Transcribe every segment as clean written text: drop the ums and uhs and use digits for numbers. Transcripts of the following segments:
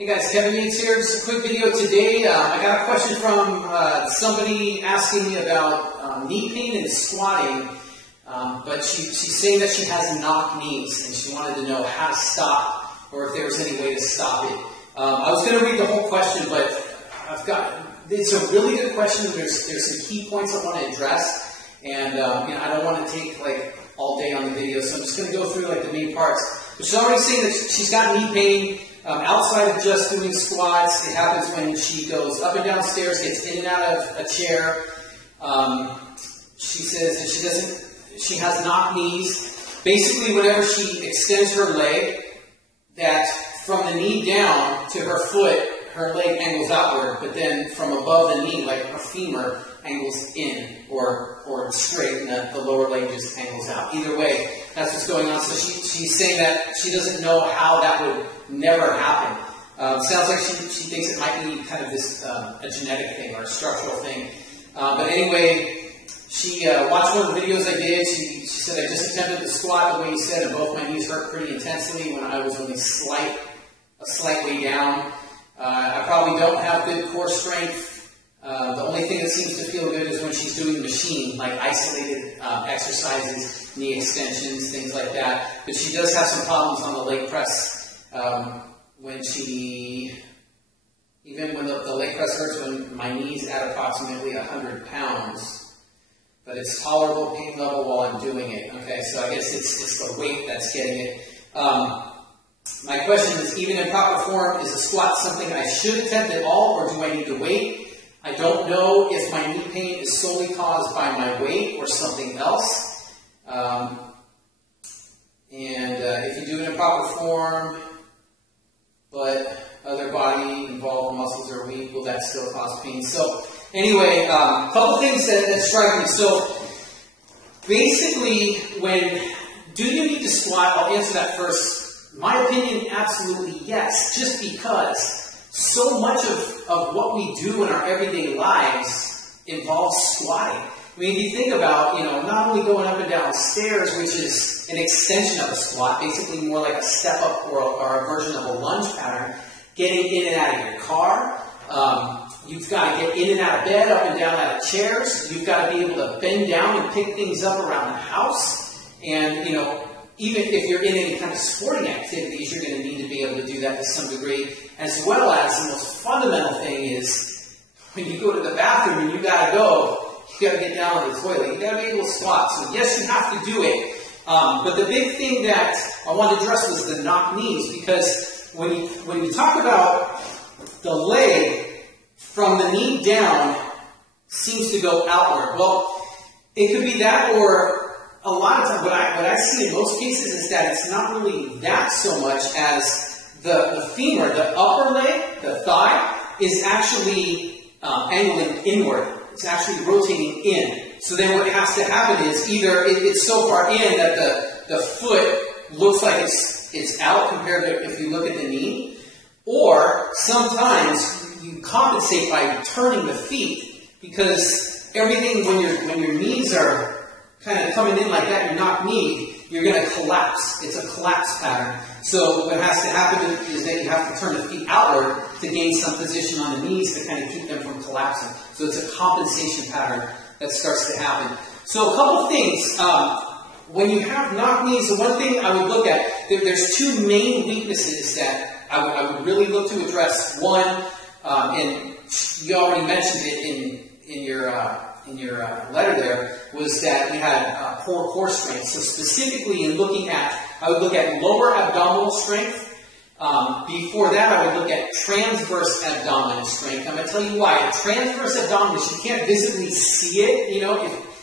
Hey guys, Kevin Yates here. Just a quick video today. I got a question from somebody asking me about knee pain and squatting, but she's saying that she has knock knees and she wanted to know how to stop or if there was any way to stop it. I was going to read the whole question, but it's a really good question. There's some key points I want to address, and I don't want to take like all day on the video, so I'm just going to go through like the main parts. But she's already saying that she's got knee pain. Outside of just doing squats, it happens when she goes up and down stairs, gets in and out of a chair. She says that she has knock knees. Basically, whenever she extends her leg, that from the knee down to her foot, her leg angles outward, but then from above the knee, like her femur, angles in or straight, and the lower leg just angles out. Either way, that's what's going on. So she's saying that she doesn't know how that would never happen. Sounds like she thinks it might be kind of this a genetic thing or a structural thing. But anyway, she watched one of the videos I did. She said, I just attempted the squat the way you said, and both my knees hurt pretty intensely when I was only a slight way down. I probably don't have good core strength. The only thing that seems to feel good is when she's doing the machine, like isolated exercises, knee extensions, things like that. But she does have some problems on the leg press even when the leg press hurts when my knee's at approximately 100 pounds. But it's tolerable pain level while I'm doing it. Okay, so I guess it's the weight that's getting it. My question is, even in proper form, is a squat something I should attempt at all, or do I need to wait? I don't know if my knee pain is solely caused by my weight or something else. If you do it in proper form, but other body involved muscles are weak, will that still cause pain? So anyway, a couple things that strike me. So basically, do you need to squat? I'll answer that first. My opinion, absolutely yes, just because so much of what we do in our everyday lives involves squatting. I mean, if you think about, not only going up and down stairs, which is an extension of a squat, basically more like a step up or a version of a lunge pattern, getting in and out of your car, you've got to get in and out of bed, up and down out of chairs, you've got to be able to bend down and pick things up around the house, and, even if you're in any kind of sporting activities, you're going to need to be able to do that to some degree, as well as the most fundamental thing is when you go to the bathroom and you got to go, you got to get down on the toilet. You got to be able to squat. So yes, you have to do it. But the big thing that I wanted to address was the knock knees, because when you talk about the leg from the knee down seems to go outward. Well, it could be that, or a lot of times, what I see in most cases is that it's not really that so much as the femur, the upper leg, the thigh, is actually angling inward. It's actually rotating in. So then what has to happen is either it's so far in that the foot looks like it's out compared to if you look at the knee, or sometimes you compensate by turning the feet, because everything when your knees are kind of coming in like that, your knock knee, you're going to collapse. It's a collapse pattern. So what has to happen is that you have to turn the feet outward to gain some position on the knees to kind of keep them from collapsing. So it's a compensation pattern that starts to happen. So a couple things. When you have knock knees, the one thing I would look at, there's two main weaknesses that I would really look to address. One, and you already mentioned it in your letter there, was that you had poor core strength. So specifically in I would look at lower abdominal strength. Before that, I would look at transverse abdominal strength. I'm going to tell you why. Transverse abdominis, you can't visibly see it.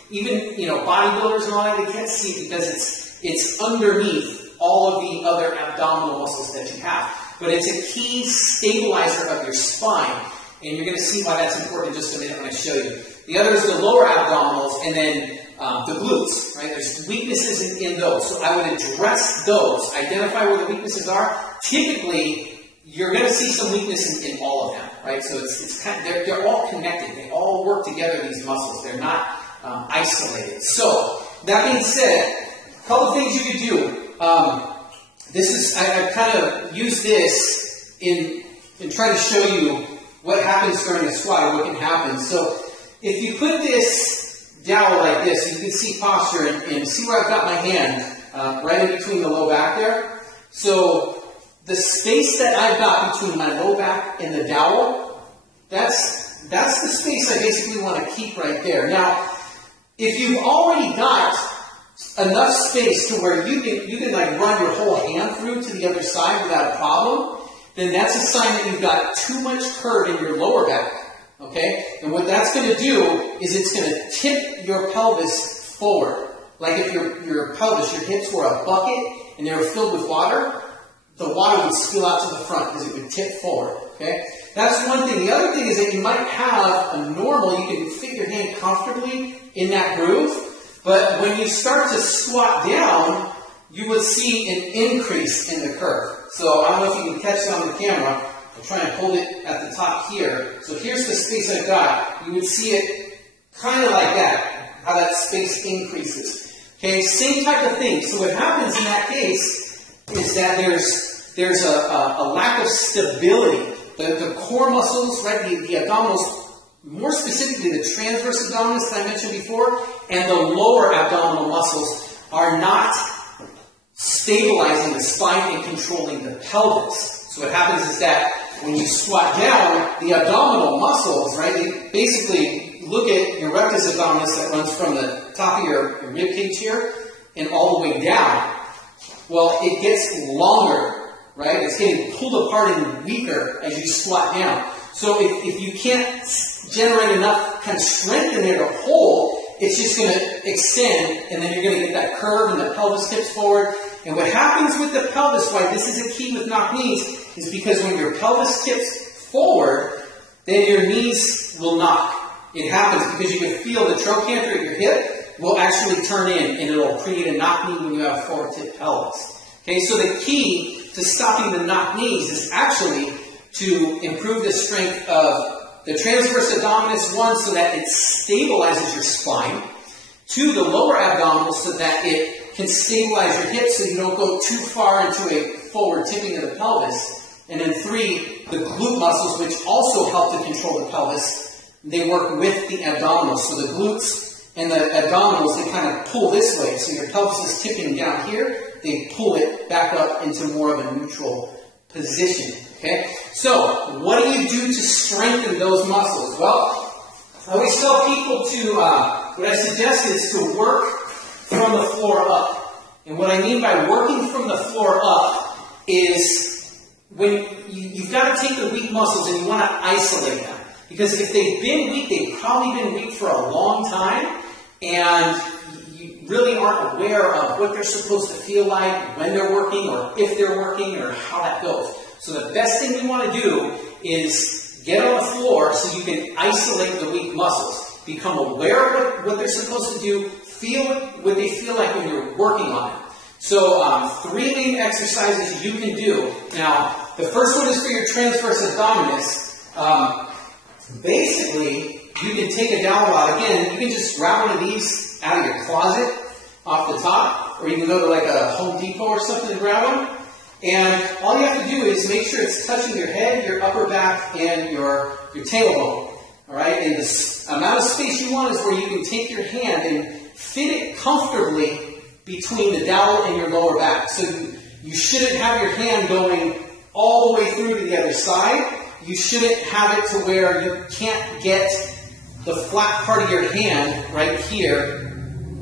Even bodybuilders and all that, they can't see it because it's underneath all of the other abdominal muscles that you have. But it's a key stabilizer of your spine. And you're going to see why that's important in just a minute when I show you. The other is the lower abdominals, and then the glutes, right? There's weaknesses in those. So I would address those, identify where the weaknesses are. Typically, you're going to see some weakness in all of them, right? So it's kind of, they're all connected. They all work together, these muscles. They're not isolated. So, that being said, a couple things you could do. I've kind of used this in and try to show you what happens during a squat, or what can happen. So if you put this dowel like this, you can see posture, and see where I've got my hand right in between the low back there. So the space that I've got between my low back and the dowel, that's the space I basically want to keep right there. Now, if you've already got enough space to where you can like run your whole hand through to the other side without a problem, then that's a sign that you've got too much curve in your lower back. Okay? And what that's going to do is it's going to tip your pelvis forward. Like if your pelvis, your hips were a bucket and they were filled with water, the water would spill out to the front because it would tip forward. Okay? That's one thing. The other thing is that you might have a normal, you can fit your hand comfortably in that groove, but when you start to squat down, you would see an increase in the curve. So I don't know if you can catch it on the camera. I'll try and hold it at the top here. So here's the space I've got. You would see it kind of like that, how that space increases. Okay, same type of thing. So what happens in that case is that there's a lack of stability. The core muscles, right, the abdominals, more specifically the transverse abdominis that I mentioned before, and the lower abdominal muscles are not stabilizing the spine and controlling the pelvis. So what happens is that when you squat down, the abdominal muscles, right, they basically look at your rectus abdominis that runs from the top of your rib cage here and all the way down. Well, it gets longer, right? It's getting pulled apart and weaker as you squat down. So if you can't generate enough kind of strength in there to hold, it's just going to extend, and then you're going to get that curve and the pelvis tips forward. And what happens with the pelvis, why this is a key with knock knees, is because when your pelvis tips forward, then your knees will knock. It happens because you can feel the trochanter at your hip will actually turn in, and it will create a knock knee when you have a forward tip pelvis. Okay, so the key to stopping the knock knees is actually to improve the strength of the transverse abdominis, one, so that it stabilizes your spine, two, the lower abdominal, so that it can stabilize your hips so you don't go too far into a forward tipping of the pelvis, and then three, the glute muscles, which also help to control the pelvis. They work with the abdominals, so the glutes and the abdominals, they kind of pull this way, so your pelvis is tipping down here, they pull it back up into more of a neutral position. Okay? So, what do you do to strengthen those muscles? Well, I always tell people to, what I suggest is to work from the floor up. And what I mean by working from the floor up is when you've got to take the weak muscles and you want to isolate them. Because if they've been weak, they've probably been weak for a long time, and you really aren't aware of what they're supposed to feel like when they're working, or if they're working, or how that goes. So the best thing you want to do is get on the floor so you can isolate the weak muscles. Become aware of what they're supposed to do. Feel what they feel like when you're working on it. So three main exercises you can do. Now, the first one is for your transverse abdominis. Basically, you can take a dowel rod. Again, you can just grab one of these out of your closet off the top, or you can go to like a Home Depot or something and grab one. And all you have to do is make sure it's touching your head, your upper back, and your tailbone. All right? And the amount of space you want is where you can take your hand and fit it comfortably between the dowel and your lower back. So you shouldn't have your hand going all the way through to the other side. You shouldn't have it to where you can't get the flat part of your hand right here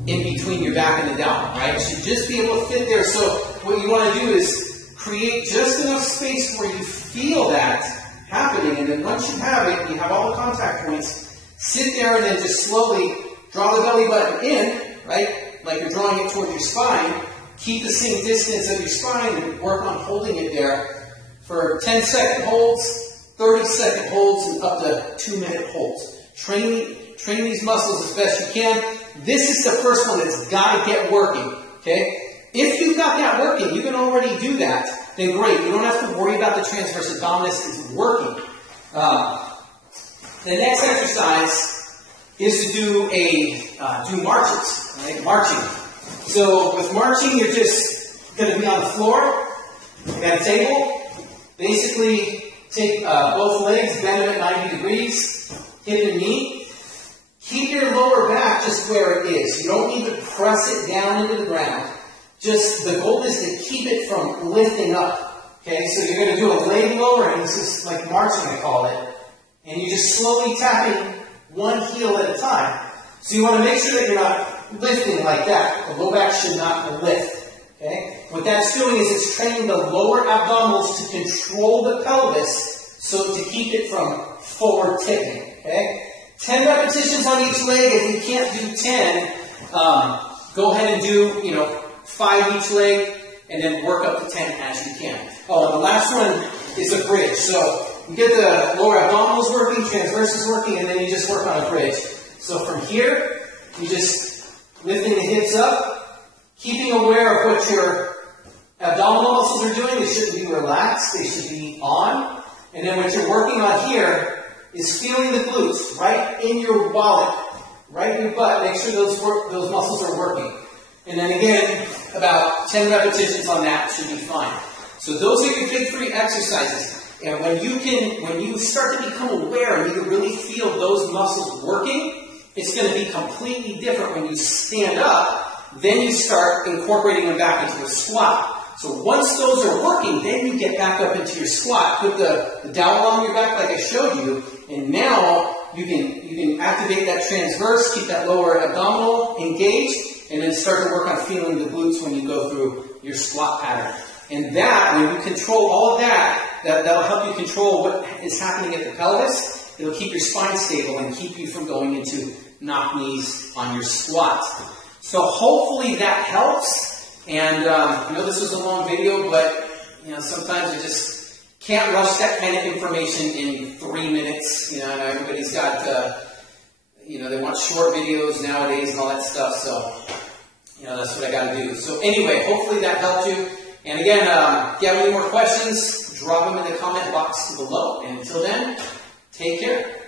in between your back and the dowel. Right? You should just be able to fit there. So what you want to do is create just enough space where you feel that happening, and then once you have it, you have all the contact points, sit there and then just slowly draw the belly button in, right, like you're drawing it toward your spine. Keep the same distance of your spine and work on holding it there for 10-second holds, 30-second holds, and up to 2-minute holds. Train these muscles as best you can. This is the first one that's got to get working, okay? If you've got that working, you can already do that, then great. You don't have to worry about the transverse abdominis. It's working. The next exercise is to do marches, right? Marching. So with marching, you're just going to be on the floor. You got a table. Basically, Take both legs, bend them at 90 degrees, hip and knee. Keep your lower back just where it is. You don't need to press it down into the ground. Just the goal is to keep it from lifting up. Okay, so you're going to do a leg lowering. This is like marching, I call it. And you're just slowly tapping one heel at a time. So you want to make sure that you're not lifting like that. The low back should not lift. Okay? What that's doing is it's training the lower abdominals to control the pelvis so to keep it from forward tipping. Okay? 10 repetitions on each leg. If you can't do 10, go ahead and do, 5 each leg, and then work up to 10 as you can. Oh, and the last one is a bridge. So you get the lower abdominals working, transverses working, and then you just work on a bridge. So from here, you just lifting the hips up, keeping aware of what your abdominal muscles are doing. They shouldn't be relaxed. They should be on. And then what you're working on here is feeling the glutes right in your wallet, right in your butt. Make sure those muscles are working. And then again, about 10 repetitions on that should be fine. So those are your big 3 exercises. And when you start to become aware and you can really feel those muscles working, it's going to be completely different when you stand up. Then you start incorporating them back into a squat. So once those are working, then you get back up into your squat. Put the dowel on your back like I showed you, and now you can activate that transverse, keep that lower abdominal engaged, and then start to work on feeling the glutes when you go through your squat pattern. And that, when you control all of that'll help you control what is happening at the pelvis. It'll keep your spine stable and keep you from going into knock knees on your squat. So hopefully that helps. And I know this was a long video, but sometimes I just can't rush that kind of information in 3 minutes. Everybody's got they want short videos nowadays and all that stuff. So that's what I got to do. So anyway, hopefully that helped you. And again, if you have any more questions, drop them in the comment box below. And until then, take care.